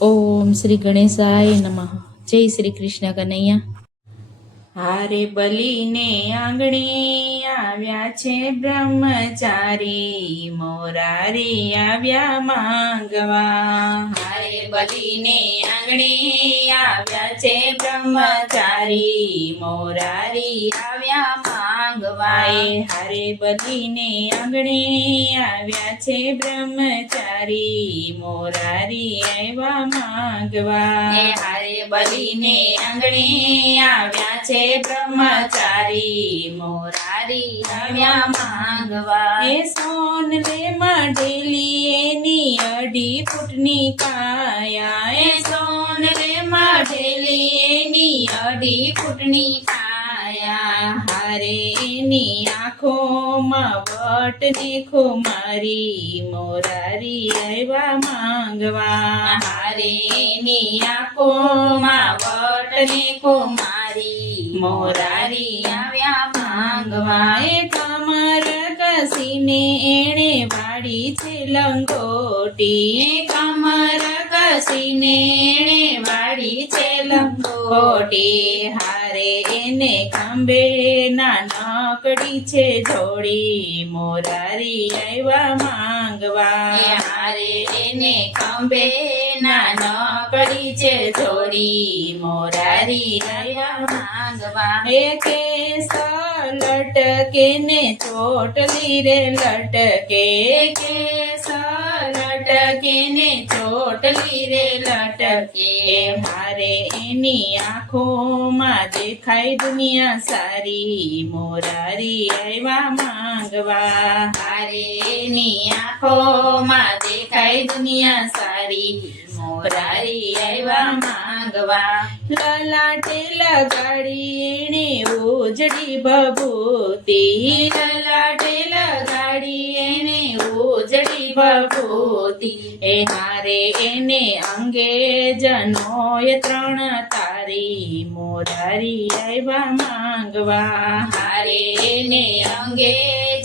ઓમ શ્રી ગણેશાય નમઃ. જય શ્રી કૃષ્ણ કનૈયા. હારે બલીને આંગણે આવ્યા છે બ્રહ્મચારી, મોરારી આવ્યા માંગવા. હારે બલીને આંગણે આવ્યા છે બ્રહ્મચારી, મોરારી આવ્યા માંગવા. હારે બલીને આંગણે આવ્યા છે બ્રહ્મચારી, મોરારી આવ્યા માંગવા. હારે બલીને આંગણે આવ્યા છે બ્રહ્મચારી, મોરારી આવ્યા માંગવા. એ સોનલે મઢેલી એની 2.5 ફૂટની કાયા, એ સોનલે મઢેલી એની 2.5 ફૂટની કાયા. હારે એની આંખોમાં વટ ને ખુમારી, મોરારી આવ્યા માંગવા. હારે એની આંખોમાં વટ ને ખુમારી, મોરારી આવ્યા માંગવા. એ કમર કસીને એણે વાળી છે લંગોટી, કમર કસીને એણે વાળી છે લંગોટી. હારે એને ખંભે ના નકડી છે જોડી, મોરારી આવ્યા માંગવા. હારે એને ખંભે ના નકડી છે જોડી, મોરારી આવ્યા માંગવા. એ કેસ લટકે ને ચોટલી રે લટકે, કેસ લટકે ને ચોટલી રે લટકે. હારે એની આંખોમાં દેખાય દુનિયા સારી, મોરારી આવ્યા માંગવા. હારે એની આંખોમાં દેખાય દુનિયા સારી, મોરારી આવ્યા માંગવા. લલાટે લગાડી એણે ઉજળી ભભૂતી, લલાટે લગાડી એણે ઉજળી ભભૂતી. એ હારે એને અંગે જનોય 3 તારી, મોરારી આવ્યા માંગવા. હારે એને અંગે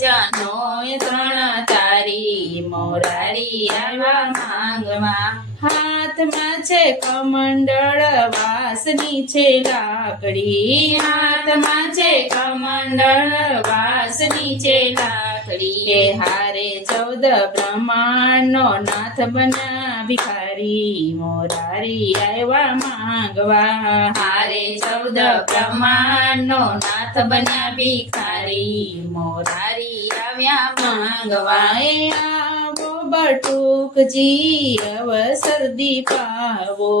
જનોય 3 તારી, મોરારી આવ્યા માંગવા. હાથમાં છે કમંડળ વાસની છે લાકડી, હાથમાં છે કમંડળ વાસની છે લાકડી. એ હારે 14 બ્રહ્માંડનો નાથ બન્યા ભિખારી, મોરારી આવ્યા માંગવા. હારે 14 બ્રહ્માંડનો નાથ બન્યા ભિખારી, મોરારી આવ્યા માંગવા. એ આવો બટુકજી અવસર દીપાવો,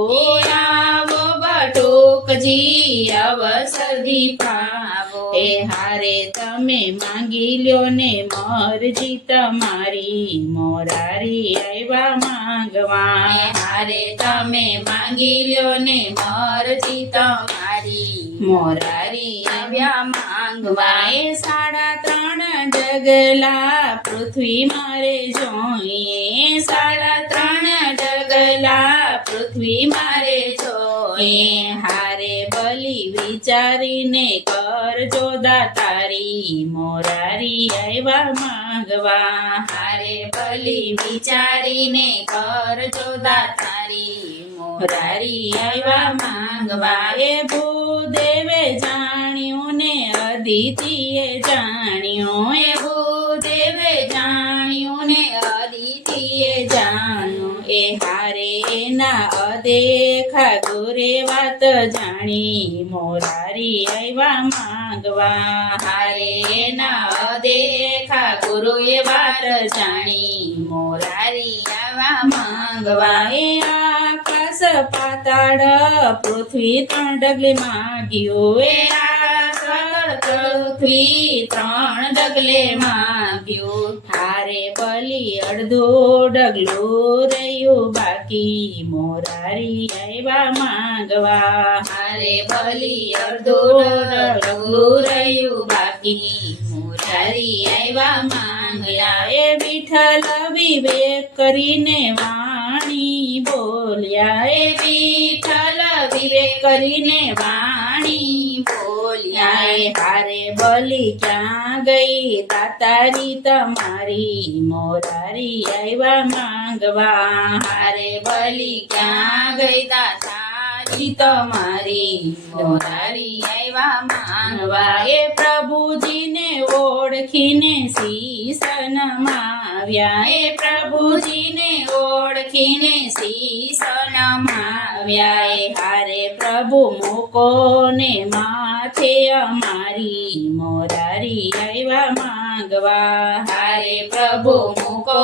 આવો બટુકજી અવસર દીપાવો. એ હારે તમે માંગી લ્યો ને મરજી તમારી, મોરારી આવ્યા માંગવા. હારે તમે માંગી લ્યો ને મરજી તમારી, મોરારી આવ્યા માંગવા. એ 3.5 ડગલા પૃથ્વી મારે જોઈએ, 3.5 ડગલા પૃથ્વી મારે જોઈએ. હારે બલી વિચારીને કરજો દાતારી, મોરારી આવ્યા માંગવા. હારે બલી વિચારીને કરજો દાતારી, મોરારી આવ્યા માંગવા. એ ભૂદેવે જાણ્યું ને અદિતિએ જાણ્યું, એ ભૂદેવે જાણ્યું ને અદિતિએ જાણ્યું. એ હારે એના અદેખા ગુરે વાત જાણી, મોરારી આવ્યા માંગવા. હારે એના અદેખા ગુરુએ વાત જાણી, મોરારી આવ્યા માંગવા. એ આકાશ પાતાળ પૃથ્વી 3 ડગલે માગ્યું, એ પૃથ્વી 3 ડગલે માગ્યું. હારે બલી 1.5 ડગલું રહ્યું બાકી, મોરારી આવ્યા માંગવા. હારે બલી 1.5 ડગલું રહ્યું બાકી, મોરારી આવ્યા માંગયા. એ વિઠ્ઠલ વિવેક કરીને વાણી બોલ્યા, એ વિઠ્ઠલ વિવેક કરીને વાણી બોલ્યા. બોલ્યા એ હારે બલી ક્યાં ગઈ દાતારી તમારી મોરારી આવ્યા માંગવા હારે બલી ક્યાં ગઈ દાતારી તમારી મોરારી આવ્યા માંગવા એ પ્રભુજીને ઓળખીને શીશ નમાવ્યા એ પ્રભુજીને ઓળખીને શીશ નમાવ્યા એ હારે પ્રભુ મૂકો ને માથે અમારી મોરારી આવ્યા માંગવા હારે પ્રભુ મૂકો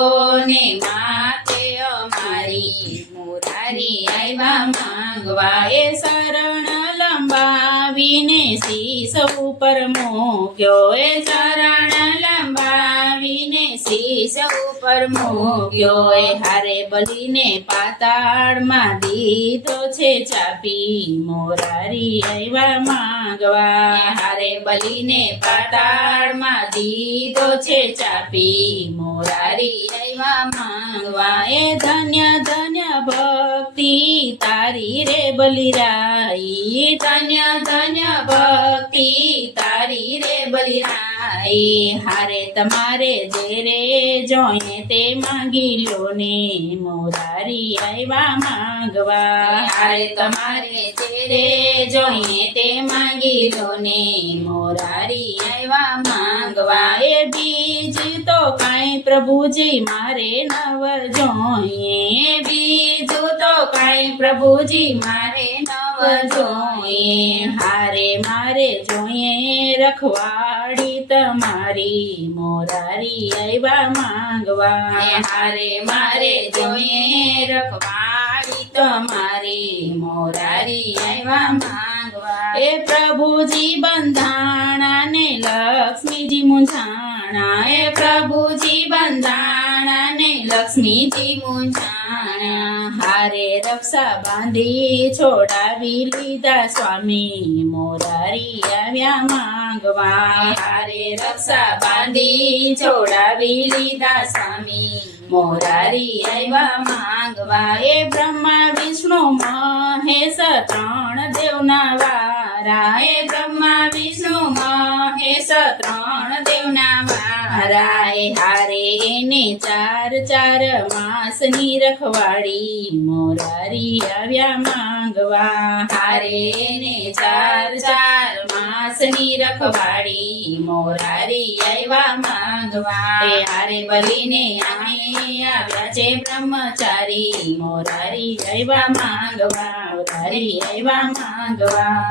ને માથે અમારી મોરારી આવ્યા માંગવા એ શરણ લંબાવીને શીશ ઉપર મૂક્યો એ શરણ લંબાવીને શીશ ઉપર મૂક્યો એ હારે બલીને પાતાળમાં દીધો છે ચાપી મોરારી આવ્યા માંગવા હારે બલીને પાતાળમાં દીધો છે ચાપી મોરારી આવ્યા માંગવા એ ધન્ય ધન્ય ભક્તિ તારી રે બલિરાઈ ધન્ય ધન્ય ભક્તિ તારી રે બલિરાઈ હારે તમારે જે રે જોઈએ તે માંગી લો ને મોરારી આવ્યા માંગવા હારે તમારે જે રે જોઈએ તે માંગી લો ને મોરારી આવ્યા માંગવા એ બીજ તો કાંઈ પ્રભુજી મારે નવ જોઈએ બીજું તો કાંઈ પ્રભુજી મારે નવ જોઈએ હારે મારે જોઈએ રખવાડી તમારી મોરારી આવ્યા માંગવા હારે મારે જોઈએ રખવાડી તમારી મોરારી આવ્યા માંગવા એ પ્રભુજી બંધાણા ને લક્ષ્મીજી મૂંઝાણા એ પ્રભુજી બંધાણા ને લક્ષ્મીજી મૂંઝાણા હારે રક્ષા બાંધી છોડાવી લીધા સ્વામી મોરારી આવ્યા માંગવા હારે રક્ષા બાંધી છોડાવી લીધા સ્વામી મોરારી આવ્યા માંગવા એ બ્રહ્મા વિષ્ણુ મહેશ ત્રણ દેવના વારા એ બ્રહ્મા વિષ્ણુ મહેશ ત્રણ દેવના વારા એ હારે એને ચાર ચાર માસની રખવાડી મોરારી આવ્યા માંગવા હારે એને ચાર ચાર માસની રખવાડી મોરારી આવ્યા માંગવા એ હારે બલીને આવ્યા છે બ્રહ્મચારી મોરારી આવ્યા માંગવા મોરારી આવ્યા માંગવા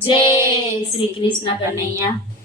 જય શ્રી કૃષ્ણ કનૈયા